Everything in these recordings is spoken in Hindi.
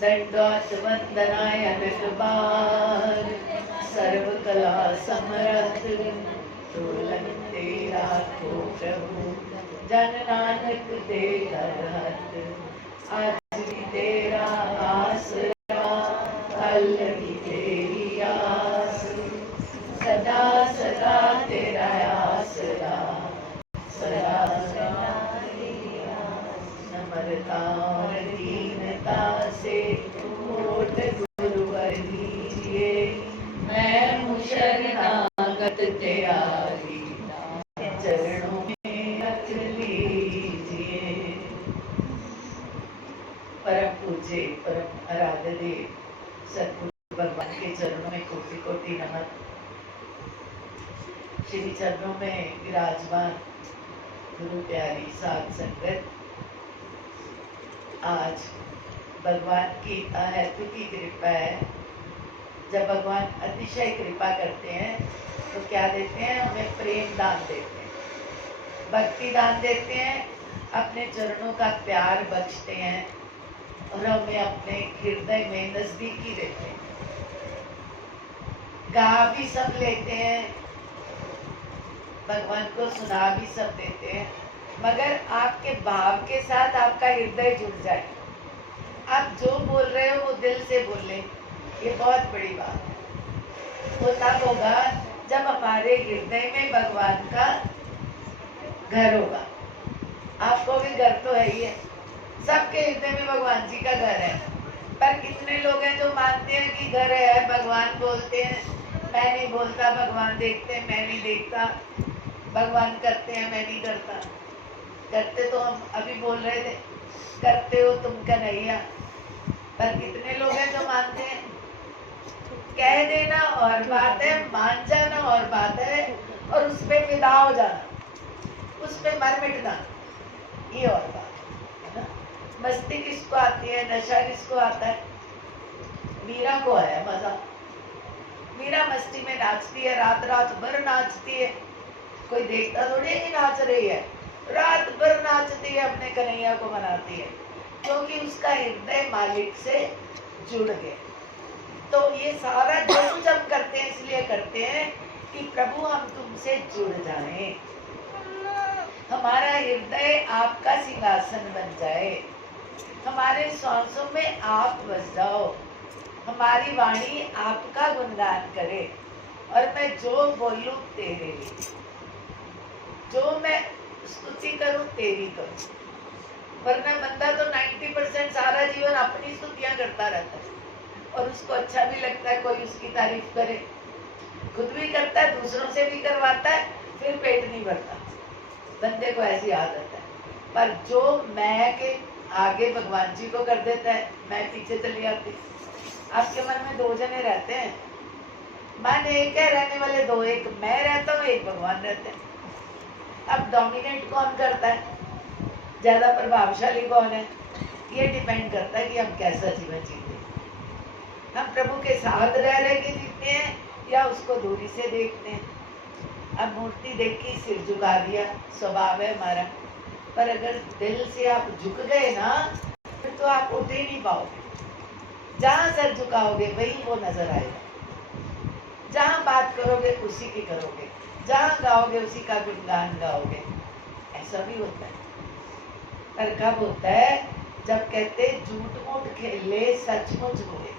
दंडवत वंदनाय अनुबार सर्व कला समरथ तोलन तेरा को प्रभु जन नानक दे हरहत आज भी तेरा आसरा कल भी तेरी आस सदा सदा तेरा आसरा सदा सदा तेरी आस नम्रता और दीनता से ओट गुरुवर दीजिए मैं हूँ शरणागत तेरी चरणों में रख लीजिए। परम पूज्य परम आराध्य सद्गुरु भगवान के चरणों में कोटि कोटि नमन। श्री चरणों में विराजमान गुरु प्यारी साध संगत, आज भगवान की अहेतु की कृपा है। जब भगवान अतिशय कृपा करते हैं तो क्या देते हैं? हमें प्रेम दान देते हैं, भक्ति दान देते हैं, अपने चरणों का प्यार बख्शते हैं और हमें अपने हृदय में नजदीकी देते हैं। गा भी सब लेते हैं, भगवान को सुना भी सब देते हैं, मगर आपके भाव के साथ आपका हृदय जुड़ जाए। आप जो बोल रहे हो वो दिल से बोले, ये बहुत बड़ी बात है। वो तब होगा जब हमारे हृदय में भगवान का घर होगा। आपको भी घर तो है ही है, सबके हृदय में भगवान जी का घर है, पर कितने लोग हैं जो मानते हैं कि घर है, भगवान बोलते हैं, मैं नहीं बोलता, भगवान देखते हैं, मैं नहीं देखता, भगवान करते हैं, मैं नहीं करता। करते तो हम अभी बोल रहे थे, करते हो तुम कन्हैया, पर कितने लोग हैं जो मानते हैं? कह देना और बात है, मान जाना और बात है, और उस पे फिदा हो जाना, उस पे मर मिटना, ये और बात है ना। मस्ती किसको आती है, नशा किसको आता है? मीरा को आया मजा। मीरा मस्ती में नाचती है, रात रात भर नाचती है, कोई देखता थोड़ी है कि नाच रही है, रात भर नाचती है, अपने कन्हैया को मनाती है, क्योंकि उसका हृदय मालिक से जुड़ गया। तो ये सारा जो कुछ हम करते हैं इसलिए करते हैं कि प्रभु हम तुमसे जुड़ जाएं, हमारा हृदय आपका सिंहासन बन जाए, हमारे सांसों में आप बस जाओ, हमारी वाणी आपका गुणगान करे, और मैं जो बोलूं तेरे लिए, जो मैं स्तुति करूं तेरी करूं। वरना बंदा तो 90% सारा जीवन अपनी स्तुतियां करता रहता है, और उसको अच्छा भी लगता है कोई उसकी तारीफ करे, खुद भी करता है, दूसरों से भी करवाता है, फिर पेट नहीं भरता। बंदे को ऐसी आदत है। पर जो मैं के आगे भगवान जी को कर देता है, मैं पीछे चली जाती। आपके मन में दो जने रहते हैं, मन एक है, रहने वाले दो, एक मैं रहता हूँ, एक भगवान रहते हैं। अब डोमिनेट कौन करता है, ज्यादा प्रभावशाली कौन है, ये डिपेंड करता है कि हम कैसा जीवन जीते हैं। हम प्रभु के साथ रह रहे के जीते हैं या उसको दूरी से देखते हैं। अब मूर्ति देखी, सिर झुका दिया, स्वभाव है हमारा, पर अगर दिल से आप झुक गए ना, फिर तो आप उठ ही नहीं पाओगे। जहां सर झुकाओगे वही वो नजर आएगा, जहां बात करोगे उसी की करोगे, जहां गाओगे उसी का गुणगान गाओगे। ऐसा भी होता है, पर कब होता है? जब कहते झूठ मूठ खेले सचमुच हुए।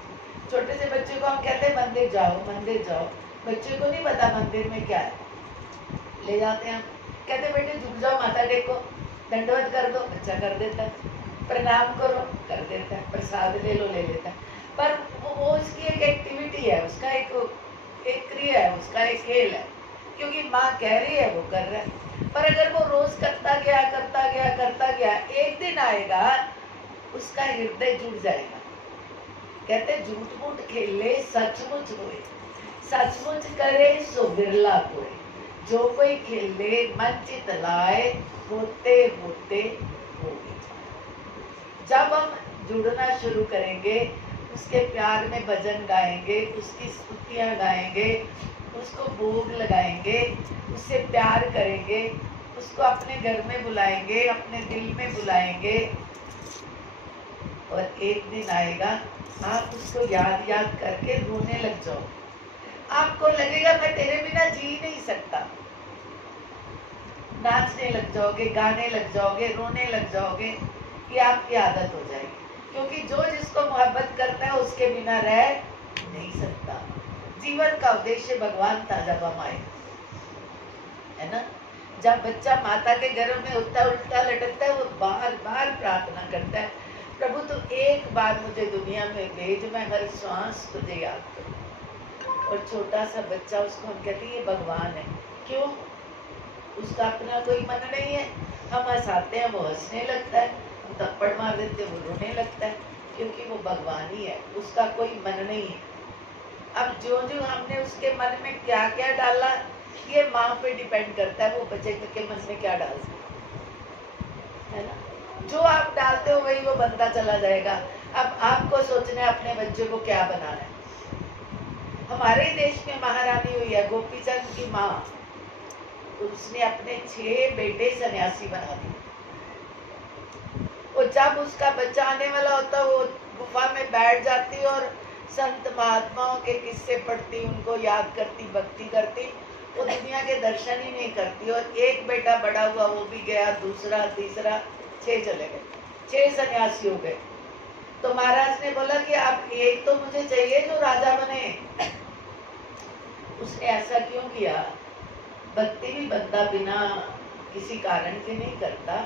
छोटे से बच्चे को हम कहते मंदिर जाओ, मंदिर जाओ, बच्चे को नहीं पता मंदिर में क्या है, ले जाते हैं हम, कहते बेटे झुक जाओ, माथा टेको, दंडवत कर दो, अच्छा कर देता है, प्रणाम करो, कर देता है, प्रसाद ले लो, ले लेता है। पर वो उसकी एक एक्टिविटी है, उसका एक क्रिया है, उसका एक खेल है, क्योंकि माँ कह रही है वो कर रहा है। पर अगर वो रोज करता गया करता गया करता गया, एक दिन आएगा उसका हृदय जुड़ जाएगा। कहते झूठ मूठ खेले सचमुच हुए, सचमुच करे सो बिरला कोई, जो कोई खेले मन चित लाए, होते होते होगी। जब हम जुड़ना शुरू करेंगे, उसके प्यार में भजन गाएंगे, उसकी स्तुतियां गाएंगे, उसको भोग लगाएंगे, उससे प्यार करेंगे, उसको अपने घर में बुलाएंगे, अपने दिल में बुलाएंगे, और एक दिन आएगा आप उसको याद याद करके रोने लग जाओ। आपको लगेगा मैं तेरे बिना जी नहीं सकता। नाचने लग जाओगे, गाने लग जाओगे, रोने लग जाओगे। ये आपकी आदत हो जाएगी, क्योंकि जो जिसको मोहब्बत करता है उसके बिना रह नहीं सकता। जीवन का उद्देश्य भगवान था जब हम आए, है ना। जब बच्चा माता के गर्भ में होता है, उल्टा लटकता है, वो बार बार प्रार्थना करता है, प्रभु तू एक बार मुझे दुनिया में भेज, मैं हर सांस तुझे याद करूं। और छोटा सा बच्चा, उसको हम कहते हैं ये भगवान है। क्यों? उसका अपना कोई मन नहीं है। हम हंसाते हैं, वो हंसने लगता है, हम थप्पड़ मार देते हैं, वो रोने लगता है, क्योंकि वो भगवान ही है, उसका कोई मन नहीं है। अब जो जो हमने उसके मन में क्या क्या डाला, ये माँ पे डिपेंड करता है, वो बच्चे के मन में क्या डाल सकते, है ना। जो आप डालते हो वही वो बनता चला जाएगा। अब आपको सोचना है अपने बच्चे को क्या बनाना है। हमारे देश में महारानी हुई है गोपीचंद की माँ, उसने अपने 6 बेटे सन्यासी बना दिए। और जब उसका बच्चा आने वाला होता, वो गुफा में बैठ जाती और संत महात्माओं के किस्से पढ़ती, उनको याद करती, भक्ति करती। वो दुनिया के दर्शन ही नहीं करती। और एक बेटा बड़ा हुआ, वो भी गया, दूसरा, तीसरा, 6 चले गए, 6 सन्यासी हो गए। तो महाराज ने बोला कि अब एक तो मुझे चाहिए जो राजा बने। उसने ऐसा क्यों किया? भक्ति भी बंदा बिना किसी कारण के नहीं करता।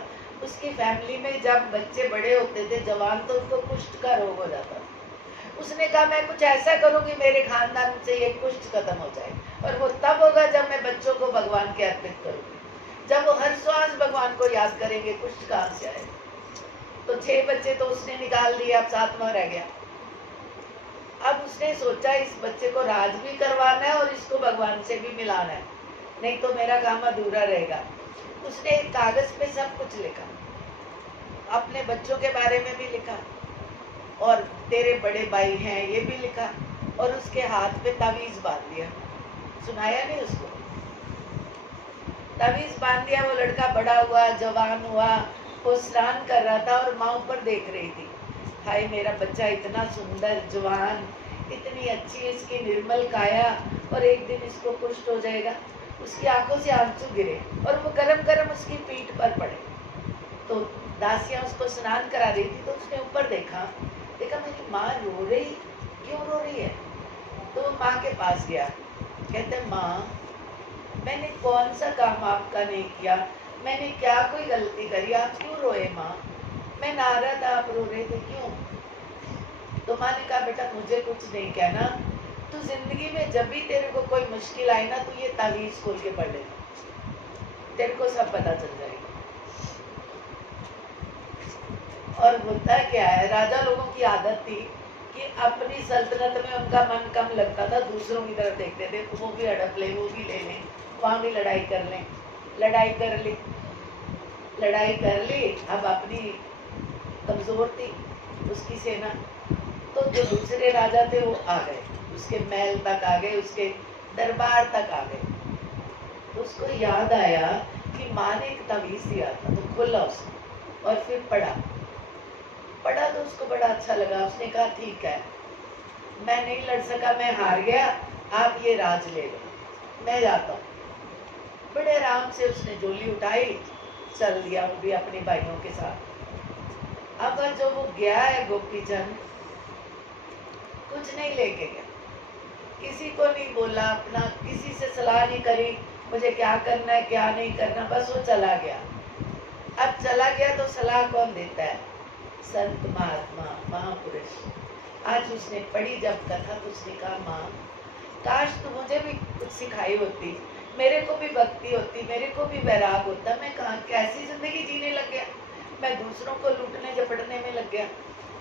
उसकी फैमिली में जब बच्चे बड़े होते थे, जवान, तो उनको कुष्ठ का रोग हो जाता था। उसने कहा मैं कुछ ऐसा करूं कि मेरे खानदान से ये कुष्ठ खत्म हो जाए। और वो तब होगा जब मैं बच्चों को भगवान के अर्पित करूंगी। जब वो हर श्वास भगवान को याद करेंगे, कुष्ठ कहां से आएगा। तो 6 बच्चे तो उसने निकाल दिए, अब 7वां रह गया। अब उसने सोचा इस बच्चे को राज भी करवाना है और इसको भगवान से भी मिलाना है, नहीं तो मेरा काम अधूरा रहेगा। उसने एक कागज पे सब कुछ लिखा, अपने बच्चों के बारे में भी लिखा, और तेरे बड़े भाई हैं ये भी लिखा, और उसके हाथ पे तावीज बांध दिया। सुनाया नहीं उसको? तावीज बांध दिया। वो लड़का बड़ा हुआ, जवान हुआ, वो स्नान कर रहा था और माँ ऊपर देख रही थी, हाय मेरा बच्चा इतना सुंदर, जवान, इतनी अच्छी इसकी निर्मल काया, और एक दिन इसको कुष्ठ हो जाएगा। उसकी आंखों से आंसू गिरे और वो गरम गरम उसकी पीठ पर पड़े। तो दासियां उसको स्नान करा रही थी, तो उसने ऊपर देखा, मेरी माँ रो रही, क्यों रो रही है? तो वो माँ के पास गया, कहते माँ मैंने कौन सा काम आपका नहीं किया, मैंने क्या कोई गलती करी, आप क्यों रोए माँ? मैं नारा था, आप रो रहे थे, क्यों? तो माँ ने कहा बेटा मुझे कुछ नहीं कहना, तू जिंदगी में जब भी तेरे को कोई मुश्किल आए ना, तू ये तावीज खोल के पढ़ लेना, तेरे को सब पता चल जाएगा। और होता क्या है, राजा लोगों की आदत थी कि अपनी सल्तनत में उनका मन कम लगता था, दूसरों की तरफ देखते थे, वो भी हड़प ले, वो भी ले लें, वहाँ भी लड़ाई कर लें। लड़ाई कर ली, लड़ाई कर ली, अब अपनी कमजोर थी उसकी सेना, तो जो दूसरे राजा थे वो आ गए, उसके महल तक आ गए, उसके दरबार तक आ गए। तो उसको याद आया कि माँ ने एक तवीज दिया था, तो खोला उसने और फिर पढ़ा तो उसको बड़ा अच्छा लगा। उसने कहा ठीक है, मैं नहीं लड़ सका, मैं हार गया, आप ये राज ले लो, मैं जाता हूँ। बड़े आराम से उसने झोली उठाई, चल दिया वो भी अपने भाइयों के साथ। अब जो वो गया है गोपीचंद, कुछ नहीं लेके गया, किसी को नहीं बोला, अपना किसी से सलाह नहीं करी मुझे क्या करना है क्या नहीं करना, बस वो चला गया। अब चला गया तो सलाह कौन देता है? संत महात्मा महापुरुष। आज उसने पढ़ी जब कथा, तो उसने कहा माँ काश तू मुझे भी कुछ सिखाई होती, मेरे को भी भक्ति होती, मेरे को भी वैराग होता, मैं कहाँ कैसी जिंदगी जीने लग गया, मैं दूसरों को लूटने झपटने में लग गया।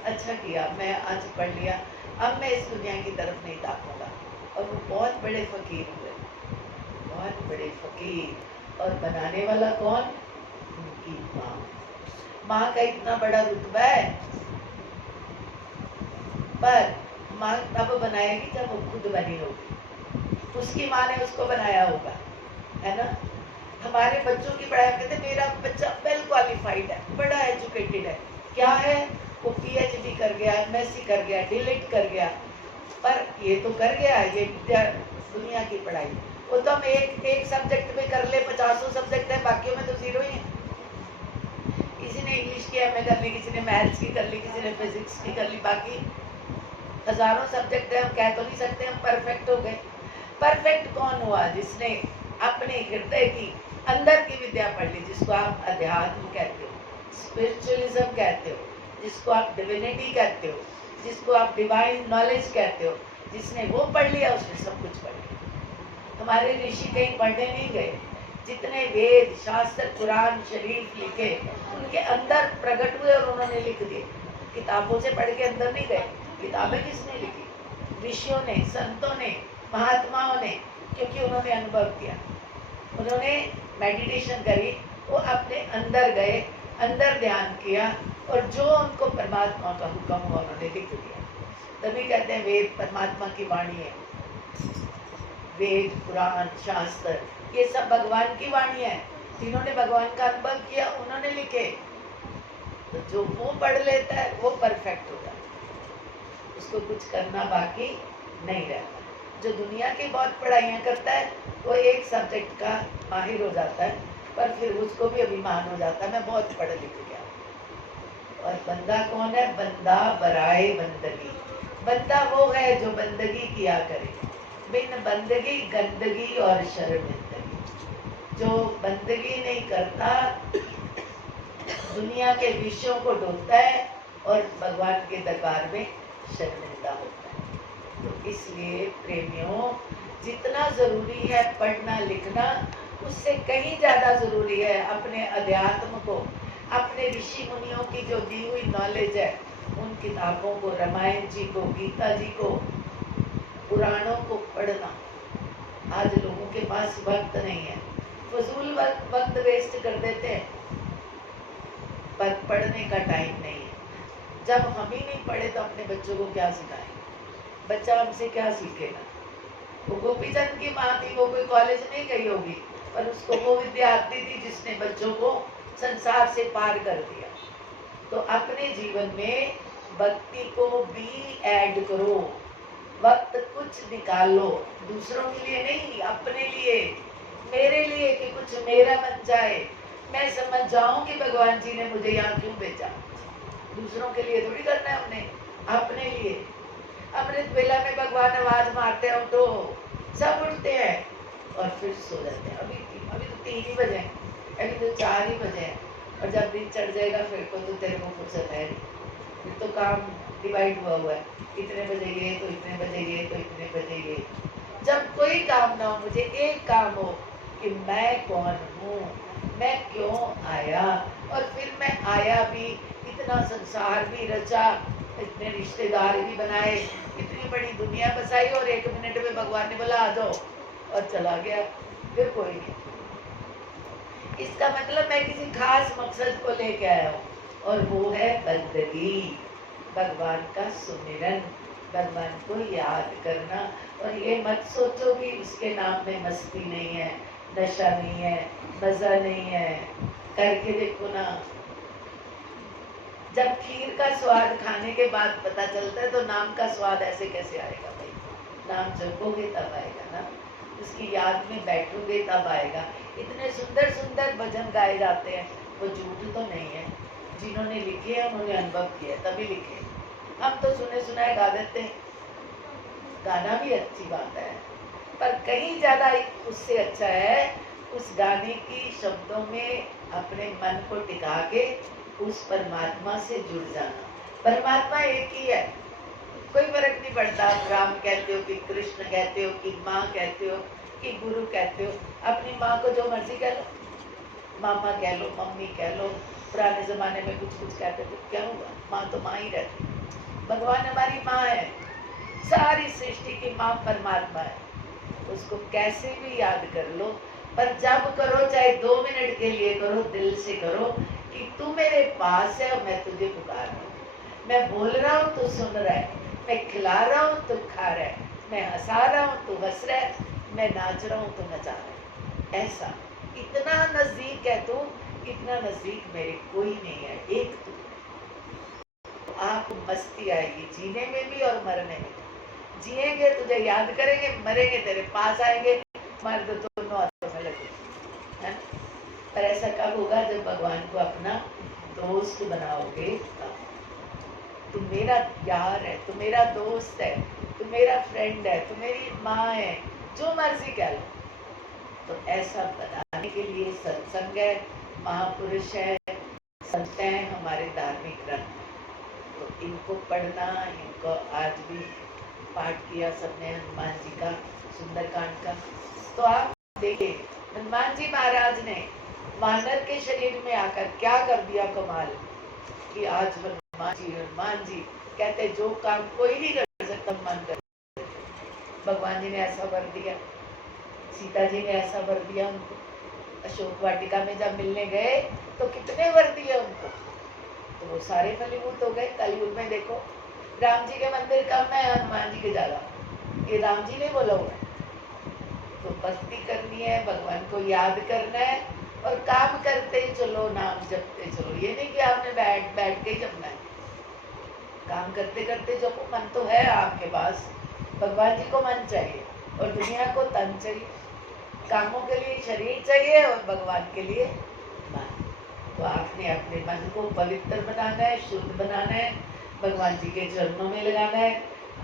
अच्छा किया मैं आज पढ़ लिया, अब मैं इस दुनिया की तरफ नहीं ताकूंगा। और वो बहुत बड़े फकीर हुए, बहुत बड़े फकीर। और बनाने वाला कौन? उनकी माँ। माँ का इतना बड़ा रुतबा है, पर माँ तब बनाएगी जब वो खुद बनी होगी, उसकी माँ ने उसको बनाया होगा, है ना। हमारे बच्चों की पढ़ाई कहते मेरा बच्चा वेल क्वालिफाइड है, बड़ा एजुकेटेड है, क्या है? वो PhD कर गया, MSc कर गया, डिलीट कर गया, पर ये तो कर गया, ये विद्या दुनिया की पढ़ाई। वो तो हम एक सब्जेक्ट में कर ले, 50 सब्जेक्ट है, बाकियों में तो जीरो ही है। किसी ने इंग्लिश की MA कर ली, किसी ने मैथ्स की कर ली, किसी ने फिजिक्स की कर ली, बाकी हजारों सब्जेक्ट है। हम कह तो नहीं सकते हम परफेक्ट हो गए। परफेक्ट कौन हुआ? जिसने अपने हृदय की अंदर की विद्या पढ़ ली, जिसको आप अध्यात्म कहते हो, स्पिरिचुअलिज्म कहते हो, जिसको आप डिविनिटी कहते हो, जिसको आप डिवाइन नॉलेज कहते हो। जिसने वो पढ़ लिया उसने सब कुछ पढ़ लिया। हमारे ऋषि कहीं पढ़ने नहीं गए। जितने वेद शास्त्र कुरान शरीफ लिखे उनके अंदर प्रकट हुए और उन्होंने लिख दिए। किताबों से पढ़ के अंदर नहीं गए। किताबें किसने लिखी? ऋषियों ने, संतों ने, महात्माओं ने, क्योंकि उन्होंने अनुभव किया, उन्होंने मेडिटेशन करी, वो अपने अंदर गए, अंदर ध्यान किया और जो उनको परमात्मा का हुक्म हुआ उन्होंने लिख दिया। तभी कहते हैं वेद परमात्मा की वाणी है। वेद पुराण शास्त्र ये सब भगवान की वाणी है। जिन्होंने भगवान का अनुभव किया उन्होंने लिखे। तो जो वो पढ़ लेता है वो परफेक्ट होता है, उसको कुछ करना बाकी नहीं रहता। जो दुनिया की बहुत पढ़ाइयाँ करता है वो एक सब्जेक्ट का माहिर हो जाता है, पर फिर उसको भी अभिमान हो जाता है मैं बहुत पढ़ लिख गया। और बंदा कौन है? बंदा बराए बंदगी। बंदा वो है जो बंदगी किया करे, बिन बंदगी गंदगी और शर्मिंदगी। जो बंदगी नहीं करता दुनिया के विषयों को ढूंढता है और भगवान के दरबार में शर्मिंदा होता है। तो इसलिए प्रेमियों, जितना जरूरी है पढ़ना लिखना, उससे कहीं ज्यादा जरूरी है अपने अध्यात्म को, अपने ऋषि मुनियों की जो दी हुई नॉलेज है, उन किताबों को, रामायण जी को, गीता जी को, पुराणों को पढ़ना। आज लोगों के पास वक्त नहीं है, फजूल वक्त वेस्ट कर देते हैं, पर पढ़ने का टाइम नहीं है। जब हम ही नहीं पढ़े तो अपने बच्चों को क्या सिखाएंगे? बच्चा हमसे क्या सीखेगा? वो गोपीचंद की माँ थी, वो कोई कॉलेज नहीं गई होगी, पर उसको वो विद्या आती थी जिसने बच्चों को संसार से पार कर दिया। तो अपने जीवन में भक्ति को भी ऐड करो, वक्त कुछ निकालो, दूसरों के लिए नहीं, अपने लिए, मेरे लिए, कि कुछ मेरा बन जाए, मैं समझ जाऊं कि भगवान जी ने मुझे यहाँ क्यों भेजा। दूसरों के लिए थोड़ी करना है हमने, अपने लिए। अमृत वेला में भगवान आवाज मारते हैं उठो, सब उठते हैं और फिर सो जाते हैं। अभी तो 3 ही बजे, अभी तो 4 ही बजे हैं, और जब दिन चढ़ जाएगा फिर को तो तेरे को फुर्सत है नहीं। फिर तो काम डिवाइड हुआ है, इतने बजे ये तो इतने बजे ये तो इतने बजे ये। जब कोई काम ना हो, मुझे एक काम हो कि मैं कौन हूँ, मैं क्यों आया, और फिर मैं आया भी, इतना संसार भी रचा, इतने रिश्तेदार भी बनाए, इतनी बड़ी दुनिया बसाई, और 1 मिनट में भगवान ने बोला आ जाओ और चला गया, फिर कोई नहीं। इसका मतलब मैं किसी खास मकसद को लेके आया हूँ, और वो है बंदगी, भगवान का सुमिरन, भगवान को याद करना। और ये मत सोचो कि उसके नाम में मस्ती नहीं है, नशा नहीं है, मजा नहीं है, करके देखो ना। जब खीर का स्वाद खाने के बाद पता चलता है तो नाम का स्वाद ऐसे कैसे आएगा भाई? नाम जपोगे तब आएगा ना, उसकी याद में बैठोगे तब आएगा। इतने सुंदर सुंदर भजन गाए जाते हैं, वो झूठ तो नहीं है। जिन्होंने लिखे हैं उन्होंने अनुभव किया तभी लिखे। हम तो सुने सुनाए गा देते हैं, गाना भी अच्छी बात है, पर कहीं ज्यादा उससे अच्छा है उस गाने की शब्दों में अपने मन को टिका के उस परमात्मा से जुड़ जाना। परमात्मा एक ही है, कोई फर्क नहीं पड़ता आप राम कहते हो कि कृष्ण कहते हो कि माँ कहते हो कि गुरु कहते हो। अपनी माँ को जो मर्जी कह लो, मामा कह लो, मम्मी कह लो। पुराने जमाने में कुछ कुछ कहते थे, क्या हुआ, माँ तो माँ ही रहती। भगवान हमारी माँ है, सारी सृष्टि की माँ परमात्मा है, उसको कैसे भी याद कर लो, पर जब करो चाहे 2 मिनट के लिए करो, दिल से करो कि तू मेरे पास है और मैं तुझे पुकार रहा हूँ, मैं बोल रहा हूँ तू सुन रहा है, मैं खिला रहा हूँ तू खा रहा है, मैं हंसा रहा हूँ तू हंस रहा है, मैं नाच रहा हूँ तू नचा रहा है। ऐसा इतना नजदीक है तू, इतना नजदीक मेरे कोई नहीं है, एक तू। मस्ती आएगी जीने में भी और मरने में। जिएंगे तुझे याद करेंगे, मरेंगे तेरे पास आएंगे, मर तो दोनों हाथों में लगे, है ना? पर ऐसा कब होगा जब भगवान को अपना दोस्त बनाओगे तब। तू मेरा यार है, तू मेरा दोस्त है, तू मेरा फ्रेंड है, तू मेरी माँ है, जो मर्जी कह लो। तो ऐसा बनाने के लिए सत्संग है, महापुरुष है, संत हैं, हमारे धार्मिक ग्रंथ। तो इनको पढ़ना, इनको आज भी पाठ किया सबने हनुमान जी का, सुंदरकांड का। तो आप देखिए हनुमान जी महाराज ने वानर के शरीर में आकर क्या कर दिया कमाल, कि आज हनुमान जी कहते जो काम कोई नहीं कर सकता हनुमान कर। भगवान जी ने ऐसा वर दिया, सीता जी ने ऐसा वर दिया उनको। अशोक वाटिका में जब मिलने गए तो कितने वर दिए उनको, तो वो सारे फलीभूत हो गए। कलयुग में देखो राम जी के मंदिर कम है, हनुमान जी के ज्यादा। ये राम जी ने बोला हुआ है। तो भक्ति करनी है, भगवान को याद करना है और काम करते ही चलो, नाम जपते चलो। ये नहीं कि आपने बैठ के ही जपना है, काम करते करते जपो। मन तो है आपके पास, भगवान जी को मन चाहिए और दुनिया को तन चाहिए। कामों के लिए शरीर चाहिए और भगवान के लिए मन। तो आपने अपने मन को पवित्र बनाना है, शुद्ध बनाना है, भगवान जी के चरणों में लगाना है।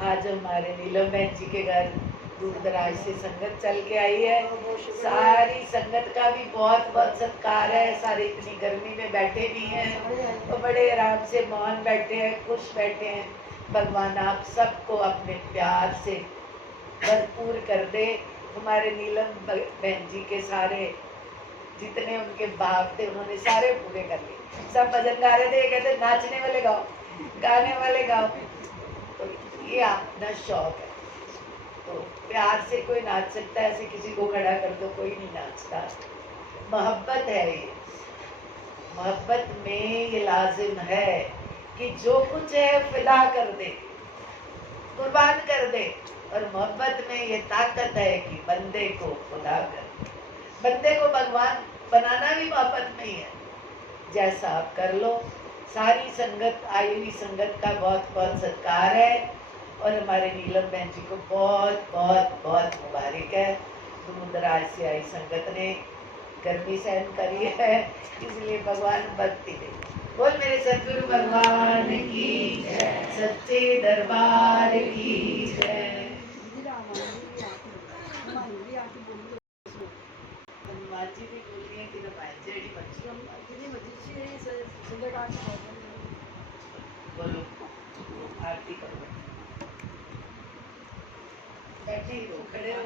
आज हमारे नीलम बहन जी के घर दूर दराज से संगत चल के आई है। सारी संगत का भी बहुत बहुत सत्कार है। सारे इतनी गर्मी में बैठे भी हैं तो बड़े आराम से मौन बैठे हैं, खुश बैठे हैं। भगवान आप सबको अपने प्यार से भरपूर कर दे। हमारे नीलम बहन जी के सारे जितने उनके भाव थे उन्होंने सारे पूरे कर लिए। सब भजन गा रहे थे, कहते नाचने वाले गाओ, गाने वाले गाओ। तो ये अपना शौक है। तो प्यार से कोई नाच सकता है, ऐसे किसी को खड़ा कर दो कोई नहीं नाचता। मोहब्बत है ये, मोहब्बत में ये लाजिम है कि जो कुछ है फिदा कर दे, कुर्बान कर दे। और मोहब्बत में ये ताकत है कि बंदे को खुदा कर दे। बंदे को भगवान बनाना भी मोहब्बत में ही है। जैसा आप कर लो। सारी संगत, आई हुई संगत का बहुत बहुत सत्कार है और हमारे नीलम बहन जी को बहुत बहुत बहुत मुबारक है। दूर दराज से आई संगत ने गर्मी सहन करी है, इसलिए भगवान भक्ति दे। बोल मेरे सतगुरु भगवान की जय, सच्चे दरबार की जय। हनुमान जी भी बोल रही है कि जेडी बच्ची बोलो, आरती करो, बैठे ही रहो, खड़े हो